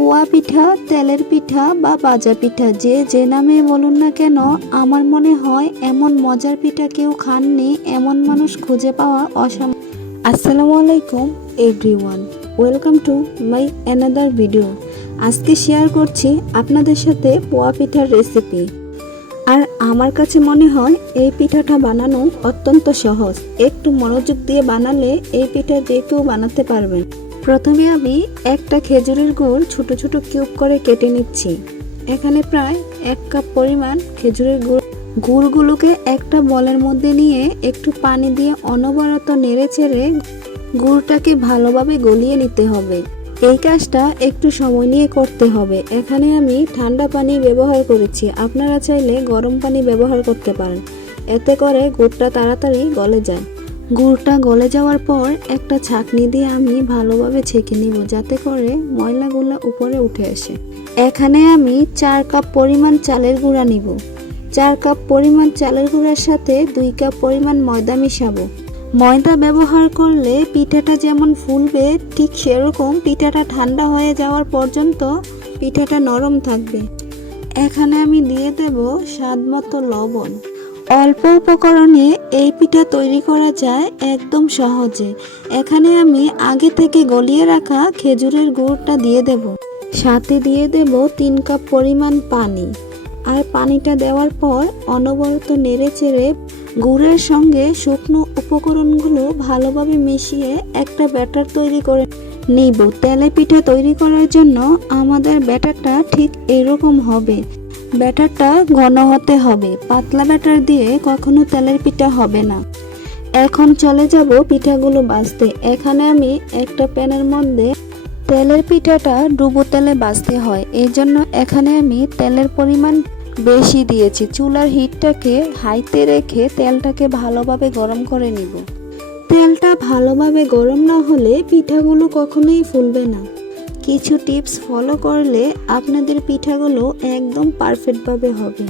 পোয়া পিঠা, তেলের পিঠা বা ভাজা পিঠা যে নামে বলুন না কেন, আমার মনে হয় এমন মজার পিঠা কেউ খাননি এমন মানুষ খুঁজে পাওয়া অসম্ভব। আসসালামু আলাইকুম everyone, welcome to my another video. আজকে শেয়ার করছি আপনাদের সাথে পোয়া পিঠার রেসিপি। আর আমার কাছে মনে হয় এই পিঠাটা বানানো অত্যন্ত সহজ। একটু মনোযোগ দিয়ে বানালে এই পিঠা যে কেউ বানাতে পারবেন। প্রথমে আমি একটা খেজুরের গুড় ছোট ছোট কিউব করে কেটে নিচ্ছি। এখানে প্রায় 1 কাপ পরিমাণ খেজুরের গুড়গুলোকে একটা বলের মধ্যে নিয়ে একটু পানি দিয়ে অনবরত নেড়ে চেড়ে গুড়টাকে ভালোভাবে গলিয়ে নিতে হবে। এই কাজটা একটু সময় নিয়ে করতে হবে। এখানে আমি ঠান্ডা পানি ব্যবহার করেছি, আপনারা চাইলে গরম পানি ব্যবহার করতে পারেন। এতে করে গুড়টা তাড়াতাড়ি গলে যায়। গুড়টা গলে যাওয়ার পর একটা ছাঁকনি দিয়ে আমি ভালোভাবে ছেঁকে নিব, যাতে করে ময়লাগুলো উপরে উঠে আসে। এখানে আমি 4 কাপ পরিমাণ চালের গুঁড়া নিব। 4 কাপ পরিমাণ চালের গুঁড়ার সাথে 2 কাপ পরিমাণ ময়দা মিশাবো। ময়দা ব্যবহার করলে পিঠাটা যেমন ফুলবে, ঠিক সেরকম পিঠাটা ঠান্ডা হয়ে যাওয়ার পর্যন্ত পিঠাটা নরম থাকবে। এখানে আমি দিয়ে দেব স্বাদমতো লবণ। অল্প উপকরণে এই পিঠা তৈরি করা যায় একদম সহজে। এখানে আমি আগে থেকে গলিয়ে রাখা খেজুরের গুড়টা দিয়ে দেব। সাথে দিয়ে দেব 3 কাপ পরিমাণ পানি। আর পানিটা দেওয়ার পর অনবরত নেড়ে চেড়ে গুড়ের সঙ্গে শুকনো উপকরণগুলো ভালোভাবে মিশিয়ে একটা ব্যাটার তৈরি করে নিব। তেলে পিঠা তৈরি করার জন্য আমাদের ব্যাটারটা ঠিক এরকম হবে। ব্যাটারটা ঘন হতে হবে, পাতলা ব্যাটার দিয়ে কখনো তেলের পিঠা হবে না। এখন চলে যাব পিঠাগুলো ভাজতে। এখানে আমি একটা প্যানের মধ্যে তেলের পিঠাটা ডুবো তেলে ভাজতে হয়, এই জন্য এখানে আমি তেলের পরিমাণ বেশি দিয়েছি। চুলার হিটটাকে হাইতে রেখে তেলটাকে ভালোভাবে গরম করে নিব। তেলটা ভালোভাবে গরম না হলে পিঠাগুলো কখনোই ফুলবে না। কিছু টিপস ফলো করলে আপনাদের পিঠাগুলো একদম পারফেক্টভাবে হবে।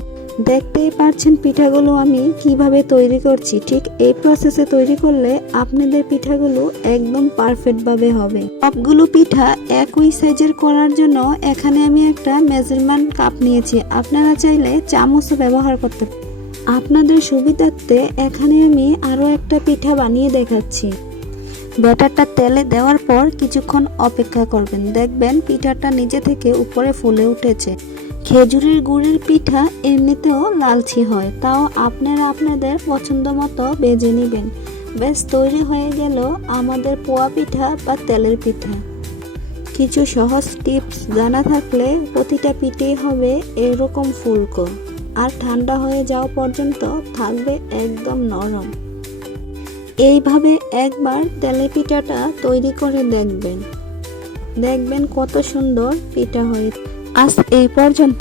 দেখতেই পাচ্ছেন পিঠাগুলো আমি কিভাবে তৈরি করছি। ঠিক এই প্রসেসে তৈরি করলে আপনাদের পিঠাগুলো একদম পারফেক্টভাবে হবে। সবগুলো পিঠা একই সাইজের করার জন্য এখানে আমি একটা মেজারমেন্ট কাপ নিয়েছি, আপনারা চাইলে চামচও ব্যবহার করতে পারেন। আপনাদের সুবিধার্থে এখানে আমি আরও একটা পিঠা বানিয়ে দেখাচ্ছি। ব্যাটারটা তেলে দেওয়ার পর কিছুক্ষণ অপেক্ষা করবেন, দেখবেন পিঠাটা নিজে থেকে উপরে ফুলে উঠেছে। খেজুরের গুড়ের পিঠা এমনিতেও লালচে হয়, তাও আপনারা আপনাদের পছন্দ মতো ভেজে নেবেন। বেশ, তৈরি হয়ে গেল আমাদের পোয়া পিঠা বা তেলের পিঠা। কিছু সহজ টিপস জানা থাকলে প্রতিটা পিঠেই হবে এরকম ফুলকো, আর ঠান্ডা হয়ে যাওয়া পর্যন্ত থাকবে একদম নরম। এইভাবে একবার তেলের পিঠাটা তৈরি করে দেখবেন কত সুন্দর পিঠা হয়েছে। আজ এই পর্যন্ত।